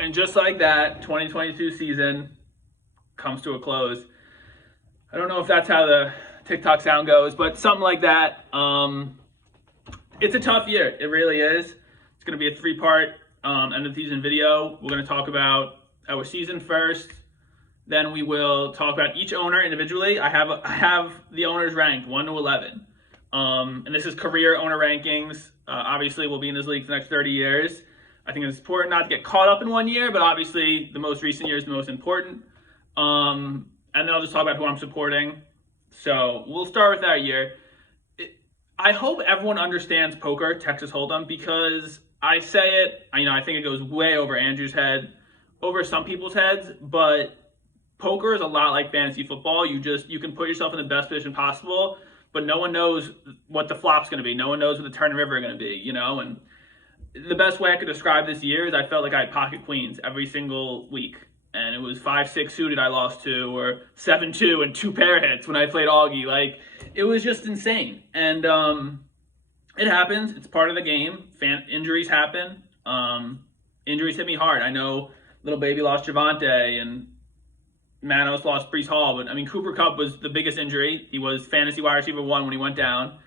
And just like that, 2022 season comes to a close. I don't know if that's how the TikTok sound goes, but something like that. It's a tough year. It really is. It's going to be a 3-part end of the season video. We're going to talk about our season first. Then we will talk about each owner individually. I have the owners ranked 1 to 11. And this is career owner rankings. Obviously, we'll be in this league for the next 30 years. I think it's important not to get caught up in one year, but obviously the most recent year is the most important. And then I'll just talk about who I'm supporting. So we'll start with that year. I hope everyone understands poker, Texas Hold'em, because I say it, I think it goes way over Andrew's head, over some people's heads, but poker is a lot like fantasy football. You can put yourself in the best position possible, but no one knows what the flop's going to be. No one knows what the turn and river are going to be, and the best way I could describe this year is I felt like I had pocket queens every single week. And it was 5-6 suited I lost to, or 7-2 and 2 pair hits when I played Augie. Like, it was just insane. And it happens. It's part of the game. Injuries happen. Injuries hit me hard. I know little baby lost Javante and Manos lost Breece Hall. But, Cooper Kupp was the biggest injury. He was fantasy wide receiver 1 when he went down.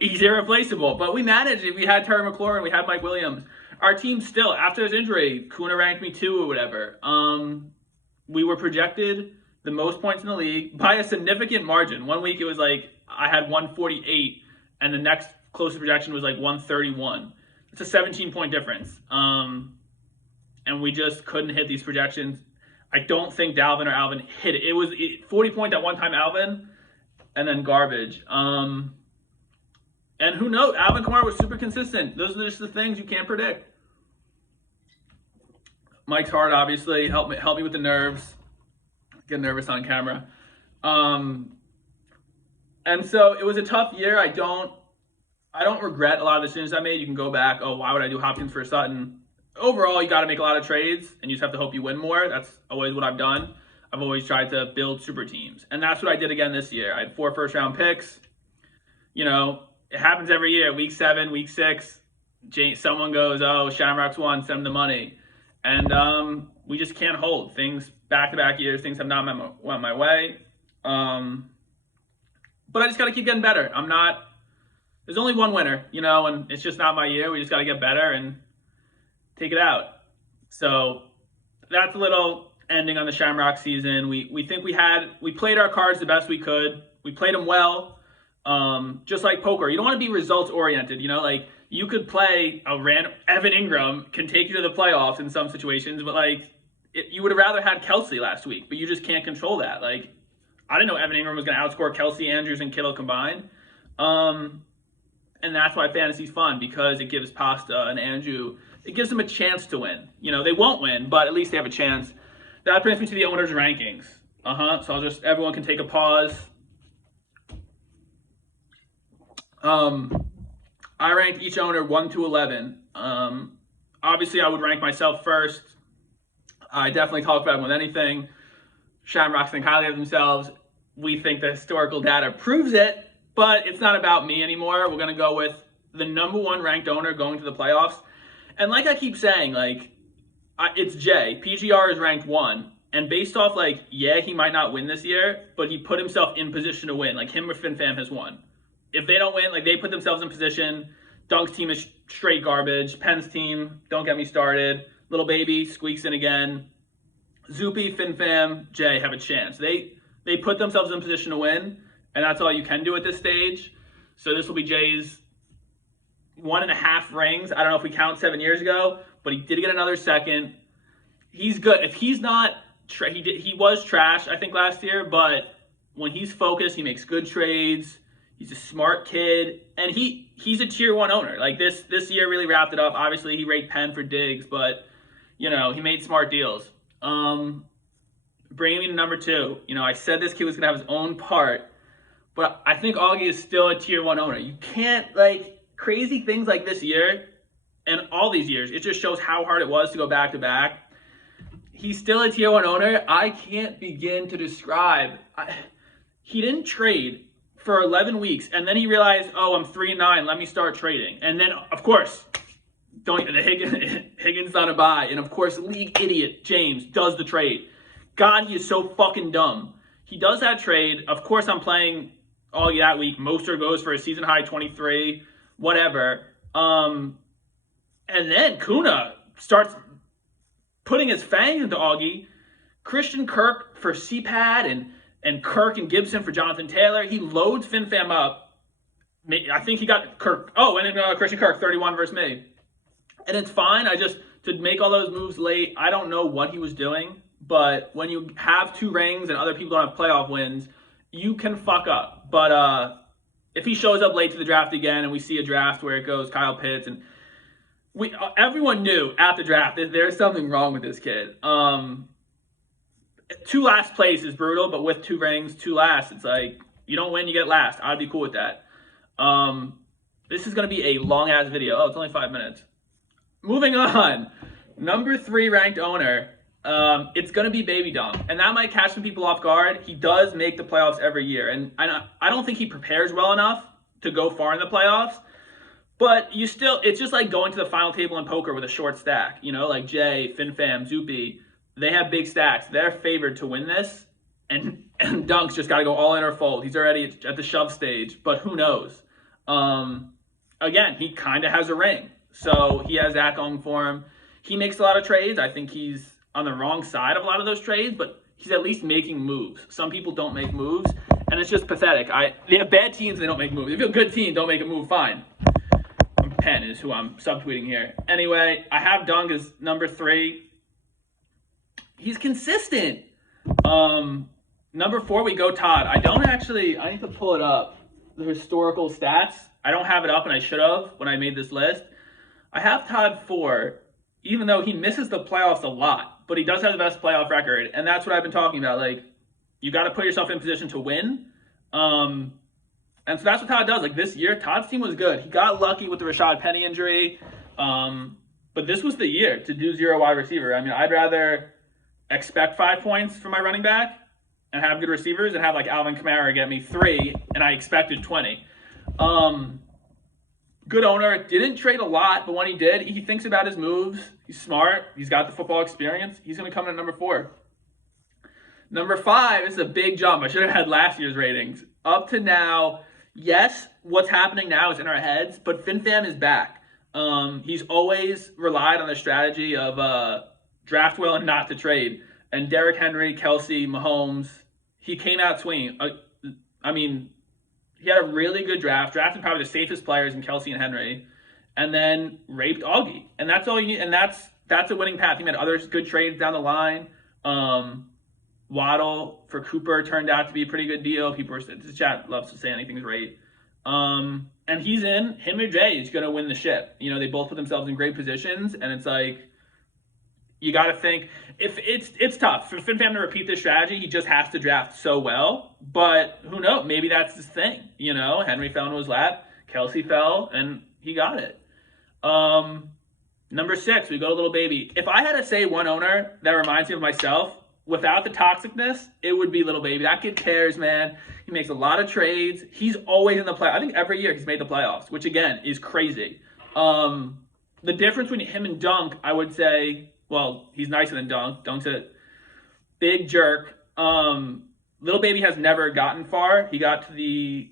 He's irreplaceable. But we managed it. We had Terry McLaurin. We had Mike Williams. Our team still, after his injury, Kuna ranked me 2 or whatever. We were projected the most points in the league by a significant margin. One week it was like I had 148, and the next closest projection was like 131. It's a 17-point difference. And we just couldn't hit these projections. I don't think Dalvin or Alvin hit it. It was 40 points at one time, Alvin, and then garbage. And who knows? Alvin Kamara was super consistent. Those are just the things you can't predict. Mike's hard, obviously. Help me with the nerves. Get nervous on camera. And so it was a tough year. I don't regret a lot of the decisions I made. You can go back. Oh, why would I do Hopkins for Sutton? Overall, you got to make a lot of trades, and you just have to hope you win more. That's always what I've done. I've always tried to build super teams, and that's what I did again this year. I had 4 first-round picks. It happens every year. Week 7, week 6, someone goes, "Oh, Shamrocks won. Send them the money." And we just can't hold things back-to-back years. Things have not went my way. But I just got to keep getting better. There's only one winner, and it's just not my year. We just got to get better and take it out. So that's a little ending on the Shamrock season. We think we played our cards the best we could. We played them well. Just like poker, you don't want to be results oriented. Like you could play a random Evan Ingram can take you to the playoffs in some situations, but you would have rather had Kelsey last week, but you just can't control that. Like I didn't know Evan Ingram was going to outscore Kelsey, Andrews, and Kittle combined. And that's why fantasy's fun, because it gives Pasta and Andrew, it gives them a chance to win. They won't win, but at least they have a chance. That brings me to the owners' rankings. So everyone can take a pause. I ranked each owner 1 to 11. Obviously, I would rank myself first. I definitely talk about them with anything. Shamrocks think highly of themselves. We think the historical data proves it, but it's not about me anymore. We're going to go with the number 1 ranked owner going to the playoffs. And like I keep saying, it's Jay. PGR is ranked 1. And based off, he might not win this year, but he put himself in position to win. Him or FinFam has won. If they don't win, they put themselves in position. Dunk's team is straight garbage. Penn's team, don't get me started. Little baby squeaks in again. Zoopy, FinFam, Jay have a chance. They put themselves in position to win, and that's all you can do at this stage. So this will be Jay's 1.5 rings. I don't know if we count 7 years ago, but he did get another second. He's good. If he's not, he was trash, I think, last year, but when he's focused, he makes good trades. He's a smart kid, and he's a tier 1 owner. This year really wrapped it up. Obviously, he raked Penn for Diggs, but he made smart deals. Bringing me to number 2. I said this kid was gonna have his own part, but I think Augie is still a tier 1 owner. You can't crazy things like this year and all these years. It just shows how hard it was to go back to back. He's still a tier 1 owner. I can't begin to describe. He didn't trade for 11 weeks, and then he realized, oh, I'm 3-9, let me start trading. And then, of course, Higgins on a bye. And of course, league idiot James does the trade. God, he is so fucking dumb. He does that trade. Of course, I'm playing Augie that week. Mostert goes for a season high 23, whatever. And then Kuna starts putting his fangs into Augie. Christian Kirk for CPAD and Kirk and Gibson for Jonathan Taylor. He loads FinFam up. I think he got Kirk. Oh, and then Christian Kirk, 31 versus me. And it's fine. To make all those moves late, I don't know what he was doing. But when you have 2 rings and other people don't have playoff wins, you can fuck up. But if he shows up late to the draft again and we see a draft where it goes Kyle Pitts, and everyone knew at the draft that there's something wrong with this kid. 2 last place is brutal, but with 2 rings, 2 last, it's like, you don't win, you get last. I'd be cool with that. This is going to be a long-ass video. Oh, it's only 5 minutes. Moving on. Number 3 ranked owner. It's going to be Baby Dunk. And that might catch some people off guard. He does make the playoffs every year. And I don't think he prepares well enough to go far in the playoffs. But it's just like going to the final table in poker with a short stack. You know, like Jay, FinFam, Zoopy. They have big stacks. They're favored to win this. And Dunk's just got to go all in or fold. He's already at the shove stage. But who knows? Again, he kind of has a ring. So he has that going for him. He makes a lot of trades. I think he's on the wrong side of a lot of those trades, but he's at least making moves. Some people don't make moves, and it's just pathetic. They have bad teams, they don't make moves. If you have a good team, don't make a move, fine. Penn is who I'm subtweeting here. Anyway, I have Dunk as number 3. He's consistent. Number 4, we go Todd. I need to pull it up, the historical stats. I don't have it up, and I should have when I made this list. I have Todd 4, even though he misses the playoffs a lot, but he does have the best playoff record, and that's what I've been talking about. Like, you got to put yourself in position to win, and so that's what Todd does. Like, this year, Todd's team was good. He got lucky with the Rashad Penny injury, but this was the year to do 0 wide receiver. I mean, I'd rather expect 5 points from my running back and have good receivers and have, like, Alvin Kamara get me 3, and I expected 20. Good owner, didn't trade a lot, but when he did, he thinks about his moves. He's smart. He's got the football experience. He's going to come in at number 4. Number 5 is a big jump. I should have had last year's ratings. Up to now, yes, what's happening now is in our heads, but FinFam is back. He's always relied on the strategy of draft well and not to trade. And Derrick Henry, Kelsey, Mahomes, he came out swinging. He had a really good draft, drafted probably the safest players in Kelsey and Henry, and then raped Augie. And that's all you need. And that's a winning path. He made other good trades down the line. Waddle for Cooper turned out to be a pretty good deal. The chat loves to say anything's right. And him and Jay is going to win the ship. You know, they both put themselves in great positions, and it's like, you got to think, if it's tough for FinFam to repeat this strategy. He just has to draft so well, but who knows? Maybe that's his thing. You know, Henry fell into his lap, Kelsey fell, and he got it. Number 6, we go to Little Baby. If I had to say one owner that reminds me of myself without the toxicness, it would be Little Baby. That kid cares, man. He makes a lot of trades. He's always in the playoffs. I think every year he's made the playoffs, which again is crazy. The difference between him and Dunk, I would say. Well, he's nicer than Dunk. Dunk's a big jerk. Little Baby has never gotten far. He got to the...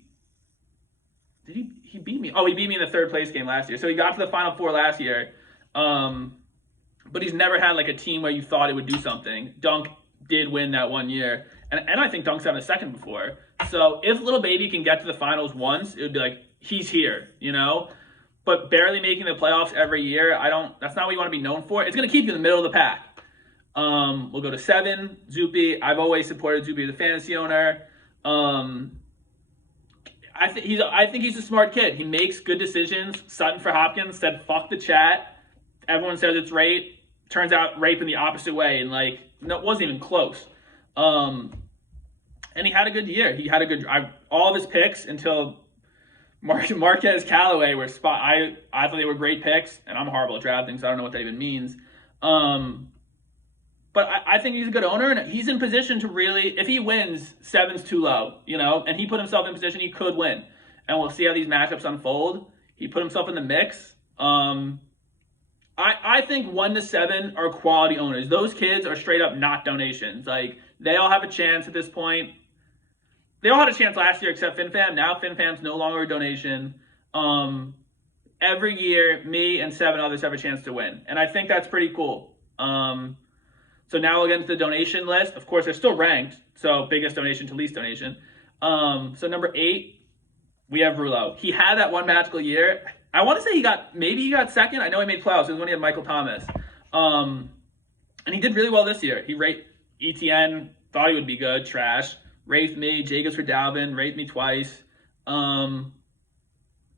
He beat me? Oh, he beat me in the 3rd place game last year. So he got to the Final 4 last year. But he's never had like a team where you thought it would do something. Dunk did win that one year. And I think Dunk's gotten a second before. So if Little Baby can get to the finals once, it would be like, he's here, you know? But barely making the playoffs every year, that's not what you want to be known for. It's going to keep you in the middle of the pack. We'll go to 7, Zoopy. I've always supported Zoopy as a fantasy owner. I think he's a smart kid. He makes good decisions. Sutton for Hopkins said, fuck the chat. Everyone says it's rape. Turns out rape in the opposite way. And it wasn't even close. And he had a good year. He had all of his picks until Marquez Callaway were I thought they were great picks, and I'm horrible at drafting, so I don't know what that even means. But I think he's a good owner, and he's in position to really, if he wins, 7's too low, you know, and he put himself in position he could win. And we'll see how these matchups unfold. He put himself in the mix. I think 1 to 7 are quality owners. Those kids are straight up not donations. Like, they all have a chance at this point. They all had a chance last year except FinFam. Now FinFam's no longer a donation. Every year, me and 7 others have a chance to win. And I think that's pretty cool. So now we'll get into the donation list. Of course, they're still ranked. So biggest donation to least donation. So number 8, we have Rouleau. He had that one magical year. I want to say he got second. I know he made playoffs. It was when he had Michael Thomas. And he did really well this year. He raped ETN, thought he would be good, trash. Raped me, Jacobs for Dalvin, raped me twice. And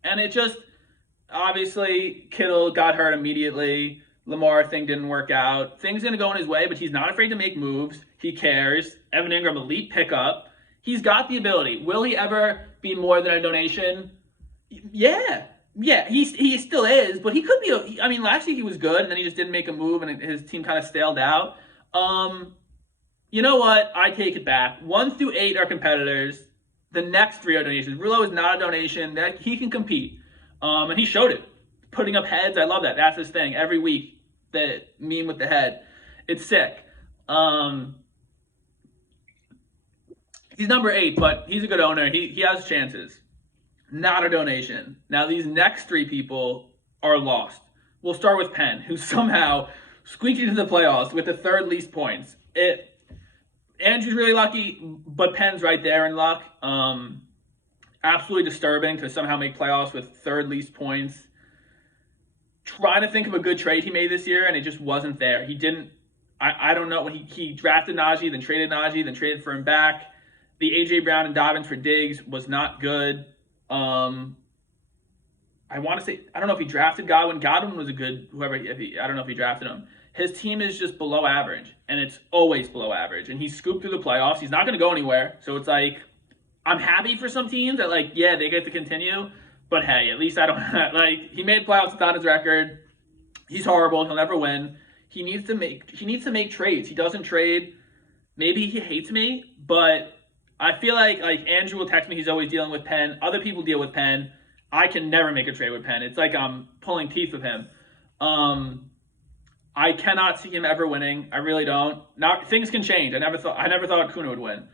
it just, obviously, Kittle got hurt immediately. Lamar thing didn't work out. Things going to go in his way, but he's not afraid to make moves. He cares. Evan Ingram, elite pickup. He's got the ability. Will he ever be more than a donation? Yeah, he still is, but he could be. Last year he was good, and then he just didn't make a move, and his team kind of staled out. You know what? I take it back. 1 through 8 are competitors. The next 3 are donations. Rouleau is not a donation. That he can compete, and he showed it. Putting up heads, I love that. That's his thing. Every week, the meme with the head. It's sick. He's number 8, but he's a good owner. He has chances. Not a donation. Now, these next 3 people are lost. We'll start with Penn, who somehow squeaked into the playoffs with the 3rd least points. Andrew's really lucky, but Penn's right there in luck. Absolutely disturbing to somehow make playoffs with 3rd least points. Trying to think of a good trade he made this year, and it just wasn't there. He didn't. I don't know. When he drafted Najee, then traded Najee, then traded for him back. The A.J. Brown and Dobbins for Diggs was not good. I want to say, I don't know if he drafted Godwin. Godwin was a good, I don't know if he drafted him. His team is just below average, and it's always below average. And he scooped through the playoffs. He's not going to go anywhere. So it's like, I'm happy for some teams that, like, yeah, they get to continue. But hey, at least I don't, like, he made playoffs. It's on his record. He's horrible. He'll never win. He needs to make trades. He doesn't trade. Maybe he hates me, but I feel like Andrew will text me. He's always dealing with Penn. Other people deal with Penn. I can never make a trade with Penn. It's like I'm pulling teeth with him. I cannot see him ever winning. I really don't. Now things can change. I never thought Kuna would win.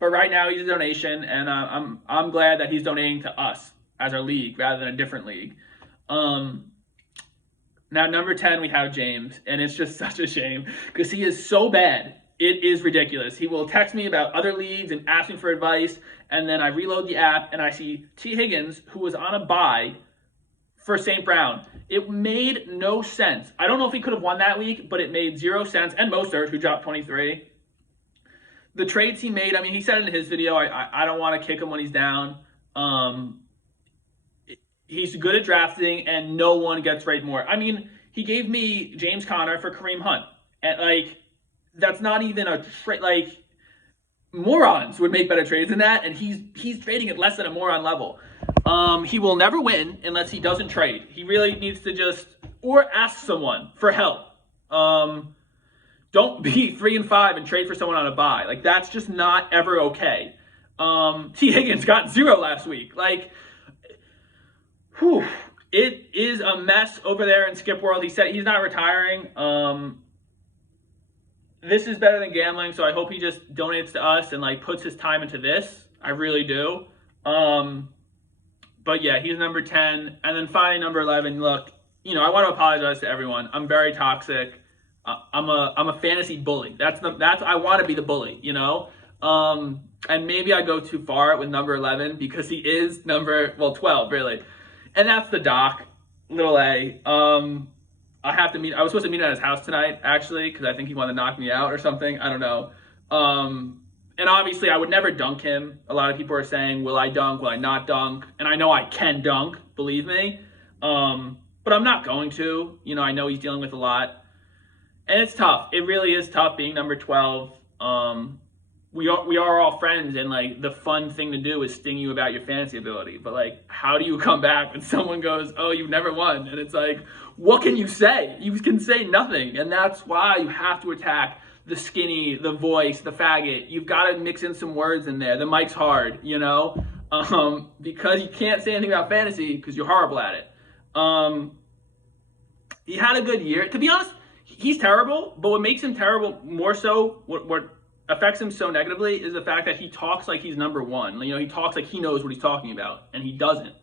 But right now he's a donation, and I'm glad that he's donating to us as our league rather than a different league. Now number 10 we have James, and it's just such a shame because he is so bad. It is ridiculous. He will text me about other leagues and ask me for advice, and then I reload the app and I see T. Higgins, who was on a bye for St. Brown. It made no sense. I don't know if he could have won that week, but it made 0 sense. And Mostert, who dropped 23. The trades he made, he said in his video, I don't want to kick him when he's down. He's good at drafting, and no one gets right more. He gave me James Conner for Kareem Hunt. And, that's not even a trade. Morons would make better trades than that, and he's trading at less than a moron level. He will never win unless he doesn't trade. He really needs to or ask someone for help. Don't be 3-5 and trade for someone on a bye. That's just not ever okay. T. Higgins got 0 last week. It is a mess over there in Skip World. He said he's not retiring. This is better than gambling, so I hope he just donates to us and puts his time into this. I really do. But yeah, he's number 10. And then finally number 11, look, I want to apologize to everyone. I'm very toxic. I'm a fantasy bully. That's I want to be the bully, And maybe I go too far with number 11 because he is 12 really. And that's the Doc, little A. I was supposed to meet at his house tonight, actually, because I think he wanted to knock me out or something. I don't know. And obviously, I would never dunk him. A lot of people are saying, will I dunk? Will I not dunk? And I know I can dunk, believe me. But I'm not going to. I know he's dealing with a lot. And it's tough. It really is tough being number 12. We are all friends, and the fun thing to do is sting you about your fantasy ability. But how do you come back when someone goes, oh, you've never won? And it's what can you say? You can say nothing. And that's why you have to attack the skinny, the voice, the faggot. You've got to mix in some words in there. The mic's hard, because you can't say anything about fantasy because you're horrible at it. he had a good year. To be honest, he's terrible, but what makes him terrible more so, what affects him so negatively is the fact that he talks like he's number one. He talks like he knows what he's talking about, and he doesn't.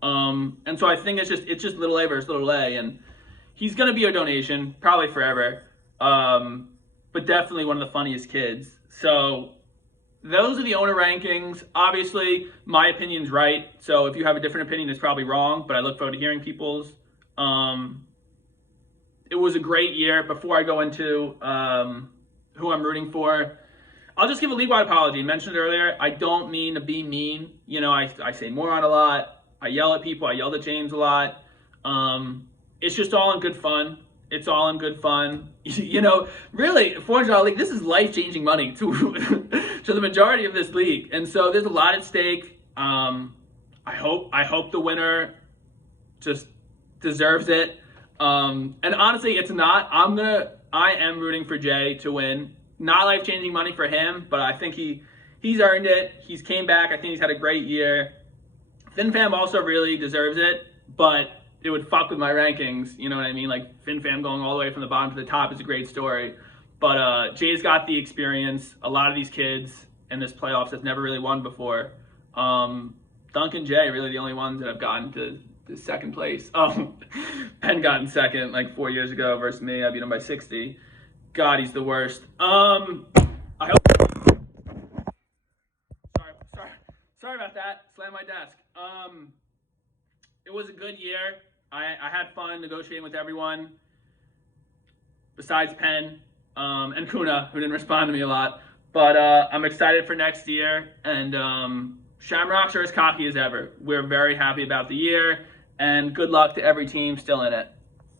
And so I think it's just little A versus little A, and he's gonna be a donation probably forever. But definitely one of the funniest kids. So those are the owner rankings. Obviously, my opinion's right. So if you have a different opinion, it's probably wrong. But I look forward to hearing people's. It was a great year. Before I go into who I'm rooting for, I'll just give a league-wide apology. I mentioned it earlier. I don't mean to be mean. I say moron a lot. I yell at people. I yelled at James a lot. It's just all in good fun. It's all in good fun. Really, $400 league, this is life-changing money to the majority of this league. And so there's a lot at stake. I hope the winner just deserves it. And honestly, it's not. I am rooting for Jay to win. Not life-changing money for him, but I think he's earned it. He's came back. I think he's had a great year. FinFam also really deserves it, but it would fuck with my rankings. You know what I mean? Like FinFam going all the way from the bottom to the top is a great story. But Jay's got the experience. A lot of these kids in this playoffs have never really won before. Dunk and Jay really the only ones that have gotten to second place. Penn got in second like 4 years ago versus me. I beat him by 60. God, he's the worst. I hope. Sorry about that. Slam my desk. It was a good year. I had fun negotiating with everyone besides Penn and Kuna, who didn't respond to me a lot. But I'm excited for next year, and Shamrocks are as cocky as ever. We're very happy about the year, and good luck to every team still in it.